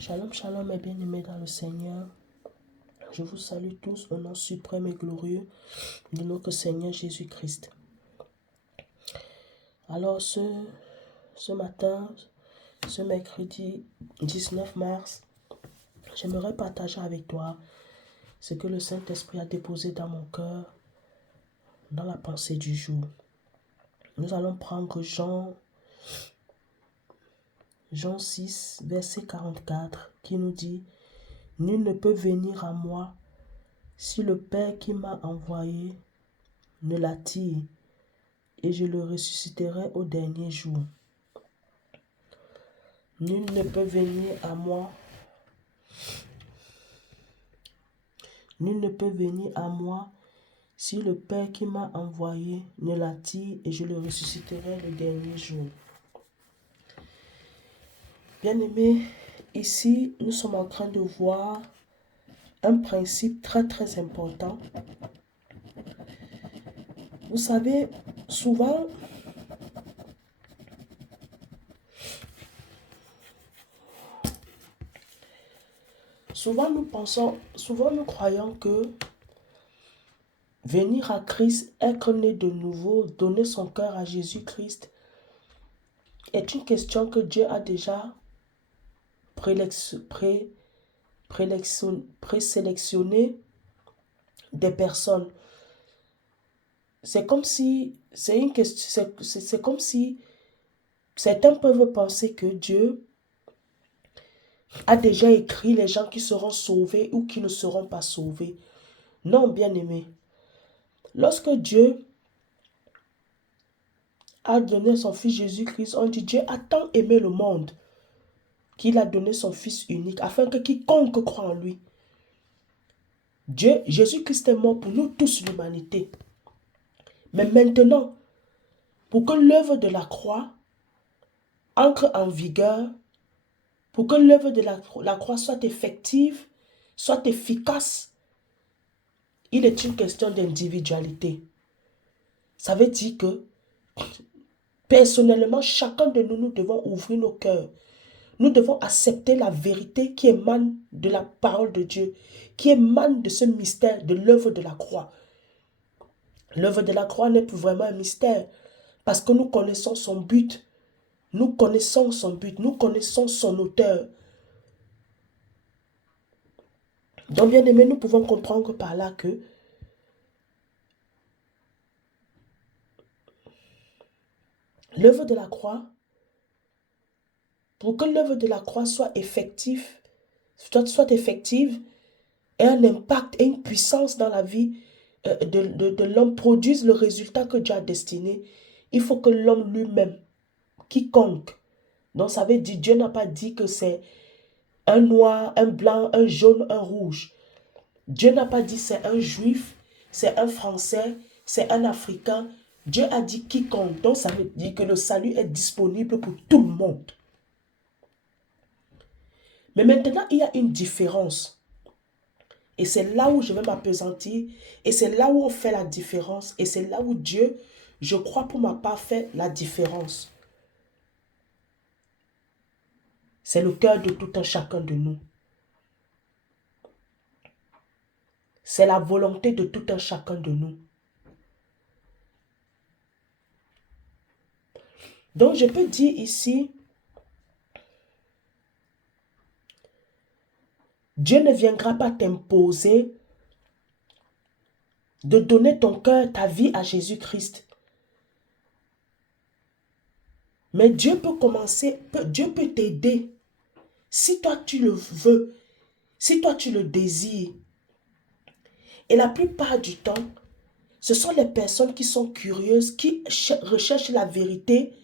Shalom, shalom, mes bien-aimés dans le Seigneur. Je vous salue tous au nom suprême et glorieux de notre Seigneur Jésus-Christ. Alors, ce matin, ce mercredi 19 mars, j'aimerais partager avec toi ce que le Saint-Esprit a déposé dans mon cœur, dans la pensée du jour. Nous allons prendre Jean 6, verset 44, qui nous dit « Nul ne peut venir à moi si le Père qui m'a envoyé ne l'attire, et je le ressusciterai au dernier jour. » Nul ne peut venir à moi. Nul ne peut venir à moi si le Père qui m'a envoyé ne l'attire, et je le ressusciterai le dernier jour. Bien-aimés, ici, nous sommes en train de voir un principe très très important. Vous savez, souvent, nous croyons que venir à Christ, être né de nouveau, donner son cœur à Jésus-Christ est une question que Dieu a déjà présélectionné des personnes. C'est comme si certains peuvent penser que Dieu a déjà écrit les gens qui seront sauvés ou qui ne seront pas sauvés. Non, bien-aimé. Lorsque Dieu a donné son Fils Jésus-Christ, on dit Dieu a tant aimé le monde qu'il a donné son Fils unique afin que quiconque croit en lui. Jésus-Christ est mort pour nous tous, l'humanité. Mais maintenant, pour que l'œuvre de la croix entre en vigueur, pour que l'œuvre de la croix soit effective, soit efficace, il est une question d'individualité. Ça veut dire que, personnellement, chacun de nous, nous devons ouvrir nos cœurs. Nous devons accepter la vérité qui émane de la parole de Dieu, qui émane de ce mystère, de l'œuvre de la croix. L'œuvre de la croix n'est plus vraiment un mystère, parce que nous connaissons son but. Nous connaissons son but, nous connaissons son auteur. Donc, bien aimé, nous pouvons comprendre par là que l'œuvre de la croix, pour que l'œuvre de la croix soit effective, et un impact et une puissance dans la vie de l'homme produise le résultat que Dieu a destiné, il faut que l'homme lui-même, quiconque, donc ça veut dire, Dieu n'a pas dit que c'est un noir, un blanc, un jaune, un rouge. Dieu n'a pas dit c'est un juif, c'est un français, c'est un africain. Dieu a dit quiconque. Donc ça veut dire que le salut est disponible pour tout le monde. Mais maintenant, il y a une différence. Et c'est là où je vais m'appesantir. Et c'est là où on fait la différence. Et c'est là où Dieu, je crois pour ma part, fait la différence. C'est le cœur de tout un chacun de nous. C'est la volonté de tout un chacun de nous. Donc je peux dire ici, Dieu ne viendra pas t'imposer de donner ton cœur, ta vie à Jésus-Christ. Mais Dieu peut commencer, Dieu peut t'aider. Si toi tu le veux, si toi tu le désires. Et la plupart du temps, ce sont les personnes qui sont curieuses, qui recherchent la vérité.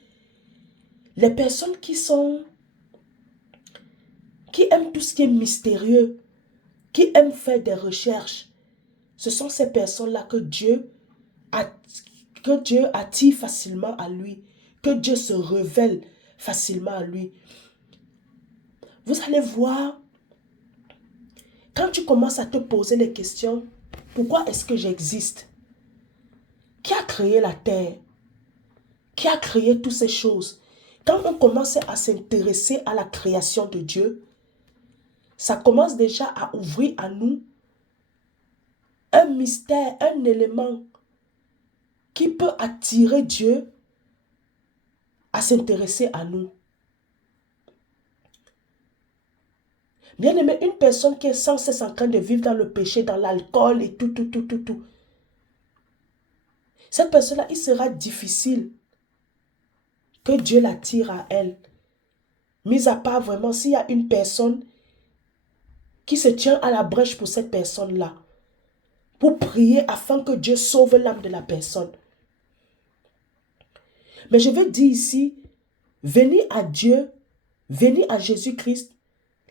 Les personnes qui aiment tout ce qui est mystérieux, qui aiment faire des recherches. Ce sont ces personnes-là que Dieu attire facilement à lui, que Dieu se révèle facilement à lui. Vous allez voir, quand tu commences à te poser les questions, pourquoi est-ce que j'existe? Qui a créé la terre? Qui a créé toutes ces choses? Quand on commence à s'intéresser à la création de Dieu, ça commence déjà à ouvrir à nous un mystère, un élément qui peut attirer Dieu à s'intéresser à nous. Bien aimé, une personne qui est sans cesse en train de vivre dans le péché, dans l'alcool et tout. Cette personne-là, il sera difficile que Dieu l'attire à elle. Mis à part vraiment s'il y a une personne qui se tient à la brèche pour cette personne-là, pour prier afin que Dieu sauve l'âme de la personne. Mais je veux dire ici, venir à Dieu, venir à Jésus-Christ,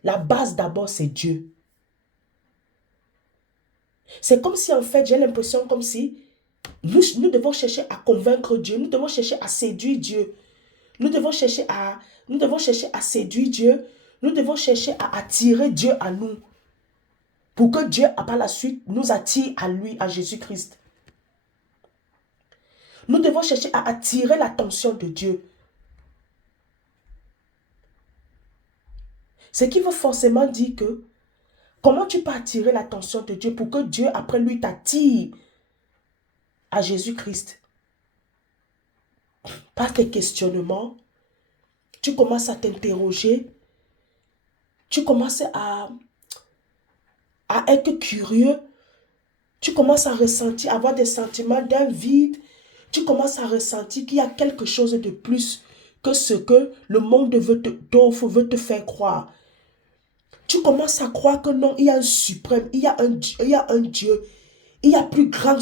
la base d'abord c'est Dieu. C'est comme si en fait, j'ai l'impression comme si nous devons chercher à convaincre Dieu, nous devons chercher à séduire Dieu. Nous devons chercher à séduire Dieu, nous devons chercher à attirer Dieu à nous. Pour que Dieu, par la suite, nous attire à lui, à Jésus-Christ. Nous devons chercher à attirer l'attention de Dieu. Ce qui veut forcément dire que, comment tu peux attirer l'attention de Dieu pour que Dieu, après lui, t'attire à Jésus-Christ? Par tes questionnements, tu commences à t'interroger, tu commences à être curieux, tu commences à ressentir, avoir des sentiments d'un vide, tu commences à ressentir qu'il y a quelque chose de plus que ce que le monde veut te faire croire. Tu commences à croire que non, il y a un suprême, il y a un Dieu, il y a plus grand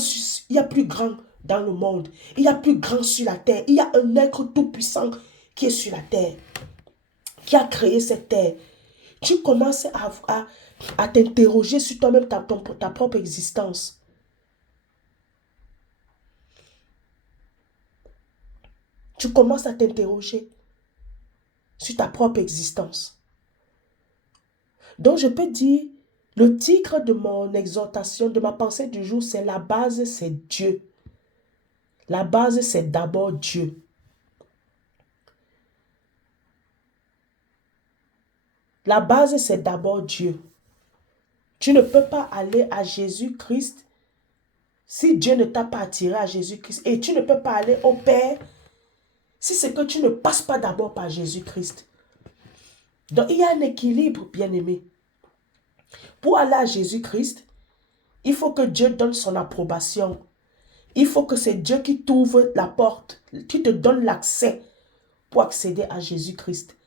dans le monde, il y a plus grand sur la terre, il y a un être tout puissant qui est sur la terre, qui a créé cette terre. Tu commences à t'interroger sur toi-même, ta propre existence. Tu commences à t'interroger sur ta propre existence. Donc je peux dire, le titre de mon exhortation, de ma pensée du jour, c'est la base, c'est Dieu. La base, c'est d'abord Dieu. La base, c'est d'abord Dieu. Tu ne peux pas aller à Jésus-Christ si Dieu ne t'a pas attiré à Jésus-Christ. Et tu ne peux pas aller au Père si c'est que tu ne passes pas d'abord par Jésus-Christ. Donc il y a un équilibre, bien-aimé. Pour aller à Jésus-Christ, il faut que Dieu donne son approbation. Il faut que c'est Dieu qui t'ouvre la porte, qui te donne l'accès pour accéder à Jésus-Christ.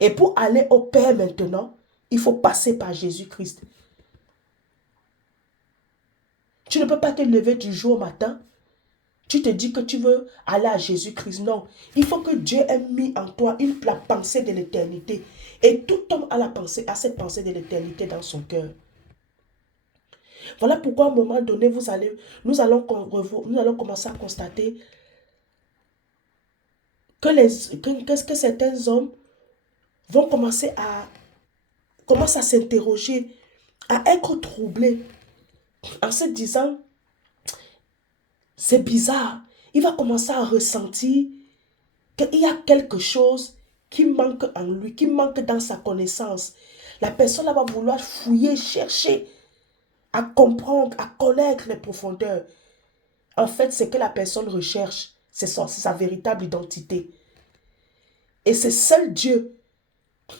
Et pour aller au Père maintenant, il faut passer par Jésus-Christ. Tu ne peux pas te lever du jour au matin. Tu te dis que tu veux aller à Jésus-Christ. Non. Il faut que Dieu ait mis en toi la pensée de l'éternité. Et tout homme a cette pensée de l'éternité dans son cœur. Voilà pourquoi à un moment donné, nous allons commencer à constater que certains hommes vont commencer à s'interroger, à être troublés en se disant, c'est bizarre. Il va commencer à ressentir qu'il y a quelque chose qui manque en lui, qui manque dans sa connaissance. La personne va vouloir fouiller, chercher, à comprendre, à connaître les profondeurs. En fait, ce que la personne recherche, c'est sa véritable identité. Et c'est seul Dieu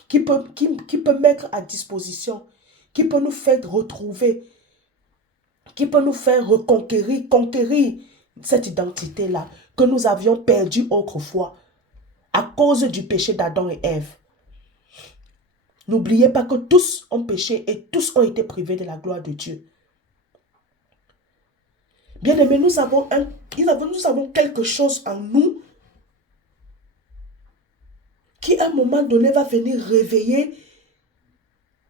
qui peut mettre à disposition, qui peut nous faire retrouver, qui peut nous faire conquérir cette identité-là que nous avions perdue autrefois à cause du péché d'Adam et Ève. N'oubliez pas que tous ont péché et tous ont été privés de la gloire de Dieu. Bien-aimés, nous avons quelque chose en nous qui à un moment donné va venir réveiller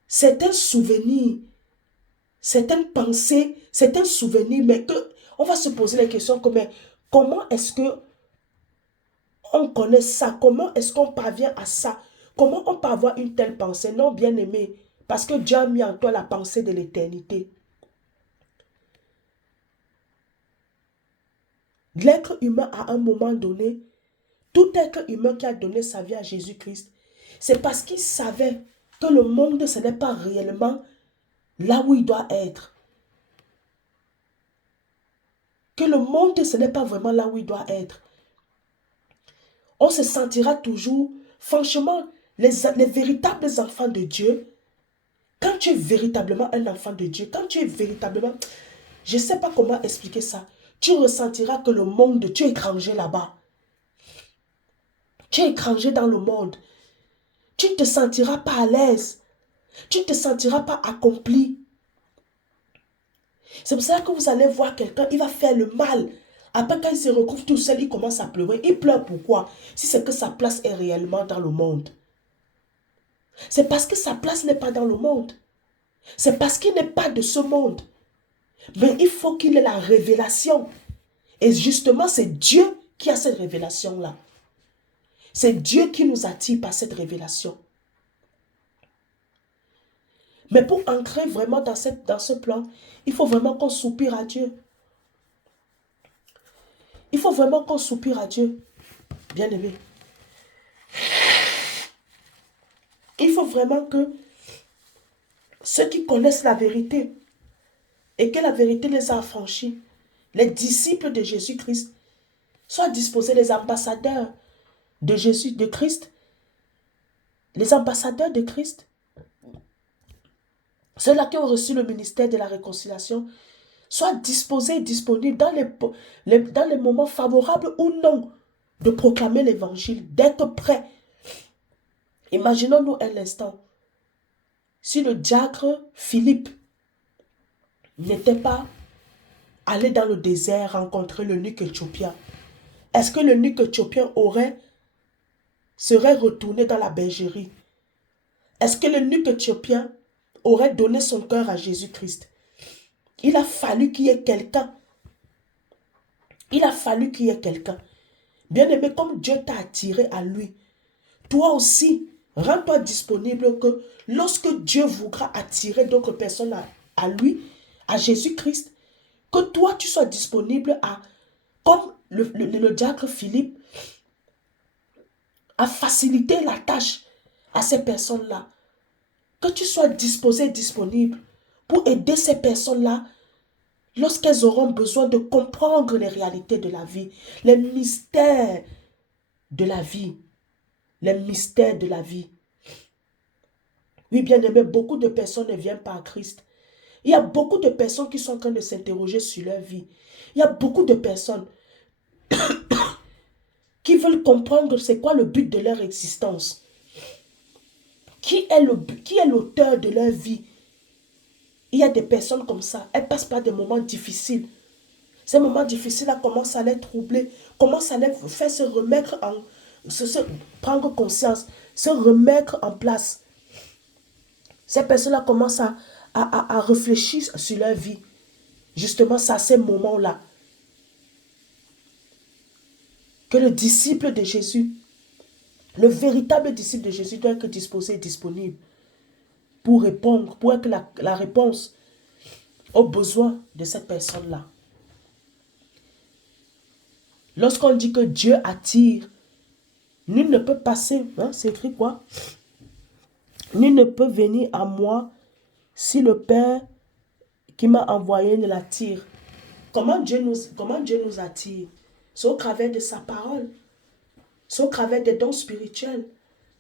certains souvenirs, certaines pensées, certains souvenirs, mais que on va se poser la question comme, comment est-ce que on connaît ça? Comment est-ce qu'on parvient à ça? Comment on peut avoir une telle pensée? Non, bien-aimé, parce que Dieu a mis en toi la pensée de l'éternité. L'être humain, à un moment donné, tout être humain qui a donné sa vie à Jésus-Christ, c'est parce qu'il savait que le monde, ce n'est pas réellement là où il doit être. Que le monde, ce n'est pas vraiment là où il doit être. On se sentira toujours, franchement, les véritables enfants de Dieu, quand tu es véritablement un enfant de Dieu, quand tu es véritablement, je ne sais pas comment expliquer ça, tu ressentiras que le monde, tu es étranger là-bas. Tu es étranger dans le monde. Tu ne te sentiras pas à l'aise. Tu ne te sentiras pas accompli. C'est pour ça que vous allez voir quelqu'un, il va faire le mal. Après, quand il se retrouve tout seul, il commence à pleurer. Il pleure pourquoi? Si c'est que sa place est réellement dans le monde. C'est parce que sa place n'est pas dans le monde. C'est parce qu'il n'est pas de ce monde. Mais il faut qu'il ait la révélation. Et justement, c'est Dieu qui a cette révélation-là. C'est Dieu qui nous attire par cette révélation. Mais pour ancrer vraiment dans ce plan, il faut vraiment qu'on soupire à Dieu. Il faut vraiment qu'on soupire à Dieu. Bien-aimé. Il faut vraiment que ceux qui connaissent la vérité et que la vérité les a affranchis, les disciples de Jésus-Christ, soient disposés, les ambassadeurs de Jésus, de Christ, les ambassadeurs de Christ, ceux-là qui ont reçu le ministère de la réconciliation, soient disposés et disponibles dans les moments favorables ou non de proclamer l'évangile, d'être prêts. Imaginons-nous un instant, si le diacre Philippe n'était pas allé dans le désert rencontrer l'eunuque éthiopien, est-ce que l'eunuque éthiopien serait retourné dans la bergerie? Est-ce que l'eunuque éthiopien aurait donné son cœur à Jésus-Christ? Il a fallu qu'il y ait quelqu'un. Il a fallu qu'il y ait quelqu'un. Bien-aimé, comme Dieu t'a attiré à lui, toi aussi, rends-toi disponible que lorsque Dieu voudra attirer d'autres personnes à lui, à Jésus-Christ, que toi, tu sois disponible à, comme le diacre Philippe, à faciliter la tâche à ces personnes-là. Que tu sois disposé, disponible pour aider ces personnes-là lorsqu'elles auront besoin de comprendre les réalités de la vie, les mystères de la vie. Les mystères de la vie. Oui, bien aimé, beaucoup de personnes ne viennent pas à Christ. Il y a beaucoup de personnes qui sont en train de s'interroger sur leur vie. Il y a beaucoup de personnes qui veulent comprendre c'est quoi le but de leur existence. Qui est l'auteur de leur vie? Il y a des personnes comme ça. Elles passent par des moments difficiles. Ces moments difficiles-là commencent à les troubler, commencent à les faire se remettre en... prendre conscience, se remettre en place. Ces personnes-là commencent à réfléchir sur leur vie. Justement, c'est à ces moments-là que le disciple de Jésus, le véritable disciple de Jésus doit être disposé et disponible pour répondre, pour être la réponse aux besoins de cette personne-là. Lorsqu'on dit que Dieu attire, nul ne peut passer, hein, c'est écrit quoi? Nul ne peut venir à moi si le Père qui m'a envoyé ne l'attire. Comment Dieu nous attire? C'est au travers de sa parole. C'est au travers des dons spirituels.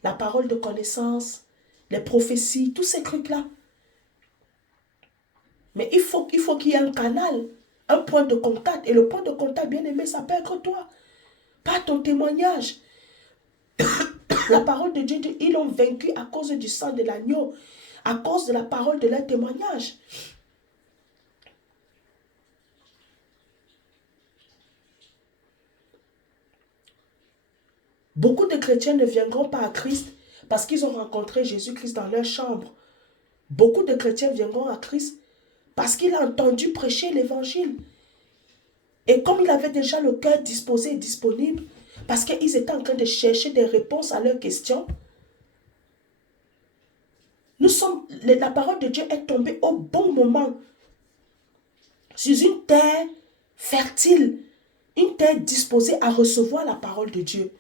La parole de connaissance, les prophéties, tous ces trucs-là. Mais il faut qu'il y ait un canal, un point de contact. Et le point de contact, bien aimé, ça peut être toi. Pas ton témoignage. La parole de Dieu dit, ils l'ont vaincu à cause du sang de l'agneau, à cause de la parole de leur témoignage. Beaucoup de chrétiens ne viendront pas à Christ parce qu'ils ont rencontré Jésus-Christ dans leur chambre. Beaucoup de chrétiens viendront à Christ parce qu'il a entendu prêcher l'évangile. Et comme il avait déjà le cœur disposé et disponible, parce qu'ils étaient en train de chercher des réponses à leurs questions, la parole de Dieu est tombée au bon moment, sur une terre fertile, une terre disposée à recevoir la parole de Dieu.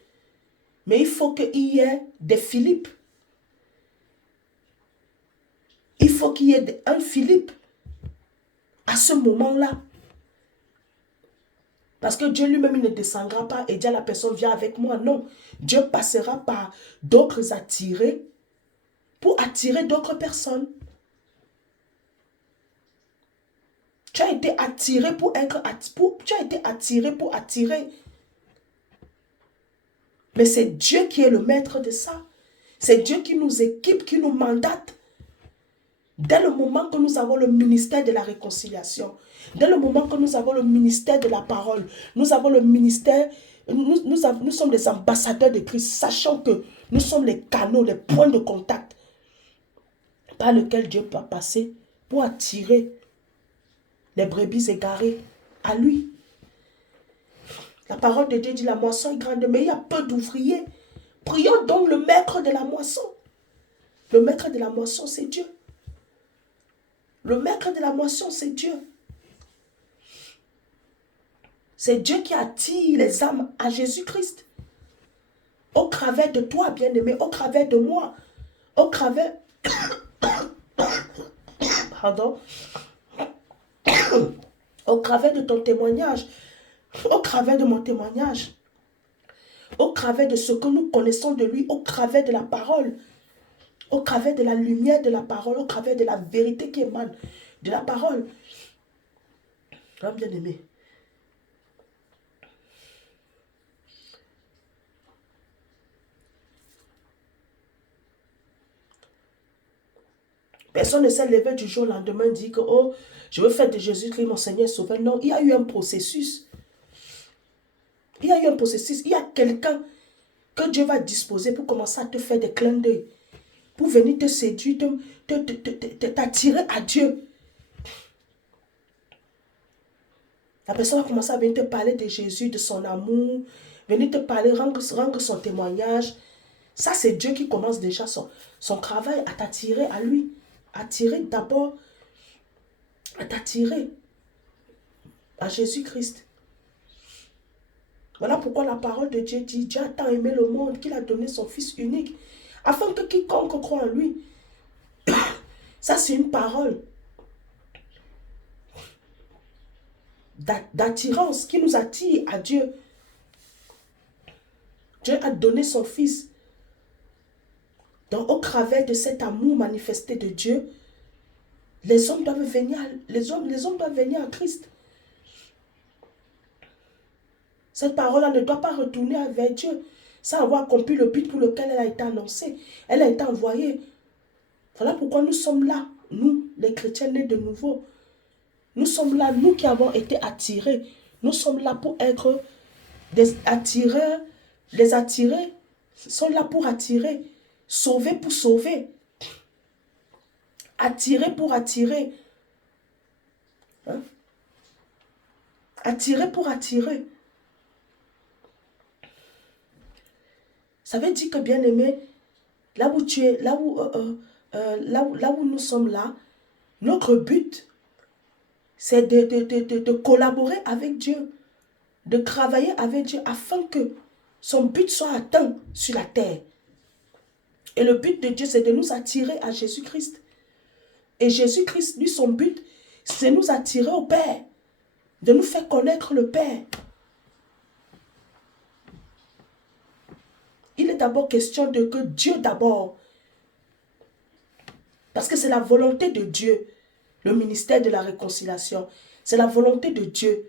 Mais il faut qu'il y ait des Philippe. faut qu'il y ait un Philippe à ce moment-là. Parce que Dieu lui-même, il ne descendra pas et dit à la personne, viens avec moi. Non, Dieu passera par d'autres attirés pour attirer d'autres personnes. Tu as été attiré pour être tu as été attiré pour attirer. Mais c'est Dieu qui est le maître de ça. C'est Dieu qui nous équipe, qui nous mandate. Dès le moment que nous avons le ministère de la réconciliation, dès le moment que nous avons le ministère de la parole, nous avons le ministère, nous sommes des ambassadeurs de Christ, sachant que nous sommes les canaux, les points de contact par lesquels Dieu peut passer pour attirer les brebis égarées à lui. La parole de Dieu dit, la moisson est grande, mais il y a peu d'ouvriers. Prions donc le maître de la moisson. Le maître de la moisson, c'est Dieu. Le maître de la moisson, c'est Dieu. C'est Dieu qui attire les âmes à Jésus-Christ. Au travers de toi, bien-aimé, au travers de moi, au travers... Pardon. Au travers de ton témoignage, au travers de mon témoignage, au travers de ce que nous connaissons de lui, au travers de la parole, au travers de la lumière de la parole, au travers de la vérité qui émane de la parole. Bien-aimé, personne ne s'est levé du jour au lendemain, dit que, oh, je veux faire de Jésus-Christ mon Seigneur Sauveur. Non, il y a eu un processus. Il y a eu un processus. Il y a quelqu'un que Dieu va disposer pour commencer à te faire des clins d'œil, pour venir te séduire, t'attirer à Dieu. La personne va commencer à venir te parler de Jésus, de son amour, venir te parler, rendre son témoignage. Ça, c'est Dieu qui commence déjà son travail à t'attirer à lui. Attirer d'abord, à t'attirer à Jésus-Christ. Voilà pourquoi la parole de Dieu dit, Dieu a tant aimé le monde qu'il a donné son Fils unique, afin que quiconque croit en lui. Ça, c'est une parole d'attirance qui nous attire à Dieu. Dieu a donné son Fils. Donc, au travers de cet amour manifesté de Dieu, les hommes doivent venir, les hommes doivent venir à Christ. Cette parole-là ne doit pas retourner vers Dieu sans avoir accompli le but pour lequel elle a été annoncée. Elle a été envoyée. Voilà pourquoi nous sommes là, nous, les chrétiens nés de nouveau. Nous sommes là, nous qui avons été attirés. Nous sommes là pour être des attireurs. Les attirés sont là pour attirer. Sauver pour sauver. Attirer pour attirer. Hein? Attirer pour attirer. Ça veut dire que, bien-aimé, là où tu es, là où nous sommes là, notre but, c'est de collaborer avec Dieu, de travailler avec Dieu afin que son but soit atteint sur la terre. Et le but de Dieu, c'est de nous attirer à Jésus-Christ. Et Jésus-Christ, lui, son but, c'est de nous attirer au Père, de nous faire connaître le Père. Il est d'abord question de que Dieu d'abord, parce que c'est la volonté de Dieu, le ministère de la réconciliation, c'est la volonté de Dieu,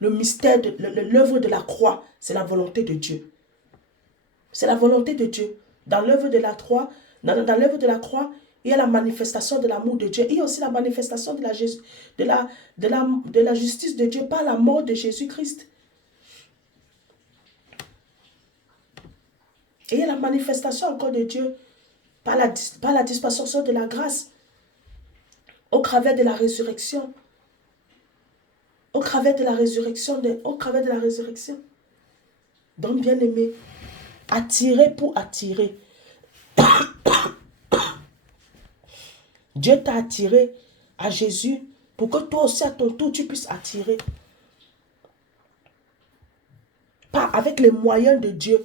le mystère, l'œuvre de la croix, c'est la volonté de Dieu. C'est la volonté de Dieu. Dans l'œuvre de la croix, dans l'œuvre de la croix, il y a la manifestation de l'amour de Dieu. Il y a aussi la manifestation de la justice de Dieu par la mort de Jésus-Christ. Et il y a la manifestation encore de Dieu par la dispensation de la grâce au travers de la résurrection. Au travers de la résurrection. Donc, bien aimé, attirer pour attirer. Dieu t'a attiré à Jésus pour que toi aussi à ton tour tu puisses attirer. Pas avec les moyens de Dieu.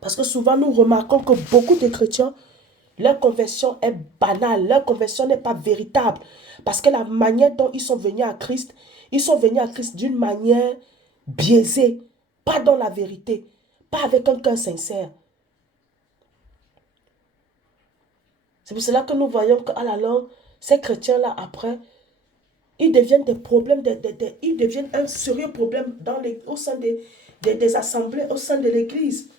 Parce que souvent nous remarquons que beaucoup de chrétiens, Leur conversion est banale, leur conversion n'est pas véritable. Parce que la manière dont ils sont venus à Christ, ils sont venus à Christ d'une manière biaisée, pas dans la vérité, pas avec un cœur sincère. C'est pour cela que nous voyons qu'à la longue, ces chrétiens-là, après, ils deviennent des problèmes, ils deviennent un sérieux problème au sein des assemblées, au sein de l'Église.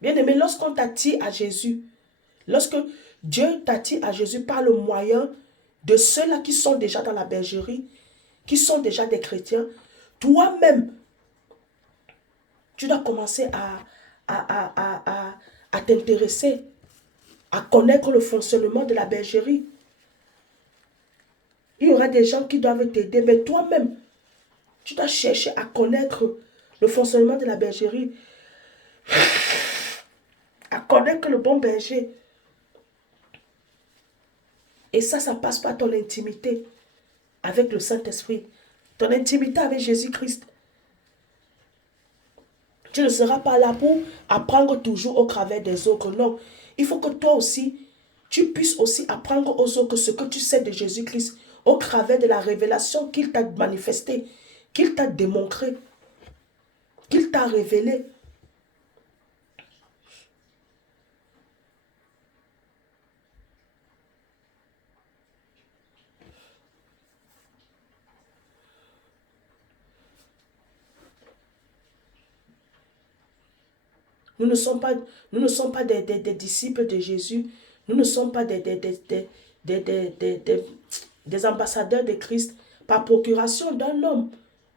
Bien aimé, lorsqu'on t'attire à Jésus, lorsque Dieu t'attire à Jésus par le moyen de ceux-là qui sont déjà dans la bergerie, qui sont déjà des chrétiens, toi-même, tu dois commencer à t'intéresser, à connaître le fonctionnement de la bergerie. Il y aura des gens qui doivent t'aider, mais toi-même, tu dois chercher à connaître le fonctionnement de la bergerie, à connaître le bon berger. Et ça passe par ton intimité avec le Saint-Esprit, ton intimité avec Jésus-Christ. Tu ne seras pas là pour apprendre toujours au travers des autres. Non, il faut que toi aussi, tu puisses aussi apprendre aux autres ce que tu sais de Jésus-Christ au travers de la révélation qu'il t'a manifestée, qu'il t'a démontré, qu'il t'a révélé. Nous ne sommes pas, nous ne sommes pas des disciples de Jésus. Nous ne sommes pas des ambassadeurs de Christ par procuration d'un homme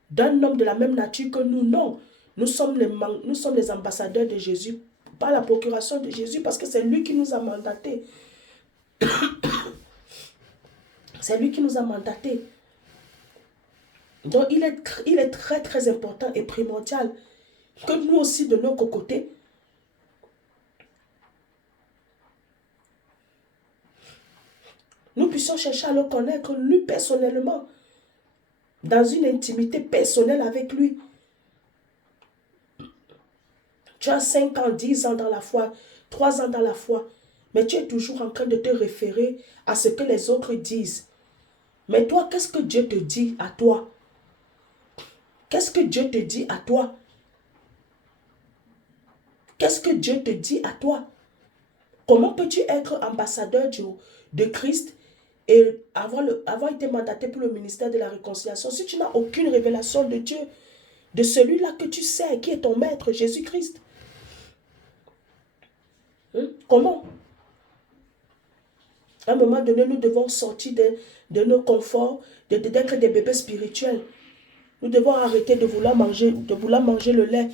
de la même nature que nous. Non, nous sommes les ambassadeurs de Jésus par la procuration de Jésus parce que c'est lui qui nous a mandatés. C'est lui qui nous a mandatés. Donc il est très très important et primordial que nous aussi de notre côté, nous puissions chercher à le connaître lui personnellement, dans une intimité personnelle avec lui. Tu as 5 ans, 10 ans dans la foi, 3 ans dans la foi, mais tu es toujours en train de te référer à ce que les autres disent. Mais toi, qu'est-ce que Dieu te dit à toi? Qu'est-ce que Dieu te dit à toi? Qu'est-ce que Dieu te dit à toi? Comment peux-tu être ambassadeur de Christ et avoir été mandaté pour le ministère de la réconciliation si tu n'as aucune révélation de Dieu, de celui-là que tu sais, qui est ton maître, Jésus-Christ? Comment? À un moment donné, nous devons sortir de nos conforts, d'être des bébés spirituels. Nous devons arrêter de vouloir manger le lait.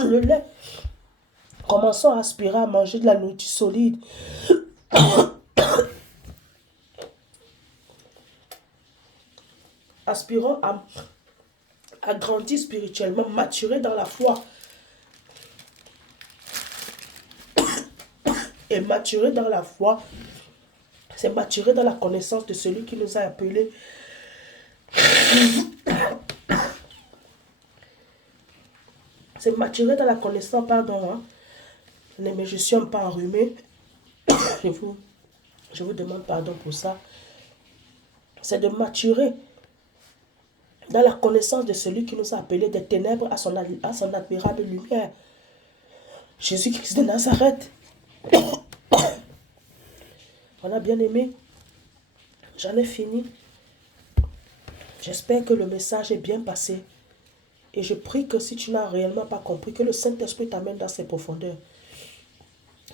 Le lait. Commençons à aspirer à manger de la nourriture solide. Aspirons à grandir spirituellement, maturer dans la foi. Et maturer dans la foi, c'est maturer dans la connaissance de celui qui nous a appelés. C'est maturer dans la connaissance, pardon, hein. Mais je suis un peu enrhumé. Je vous demande pardon pour ça. C'est de maturer dans la connaissance de celui qui nous a appelés des ténèbres à son admirable lumière. Jésus-Christ de Nazareth. Voilà, bien aimé. J'en ai fini. J'espère que le message est bien passé. Et je prie que si tu n'as réellement pas compris, que le Saint-Esprit t'amène dans ses profondeurs.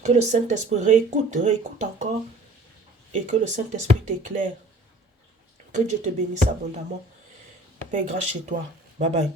Que le Saint-Esprit réécoute encore. Et que le Saint-Esprit t'éclaire. Que Dieu te bénisse abondamment. Paix et grâce chez toi. Bye bye.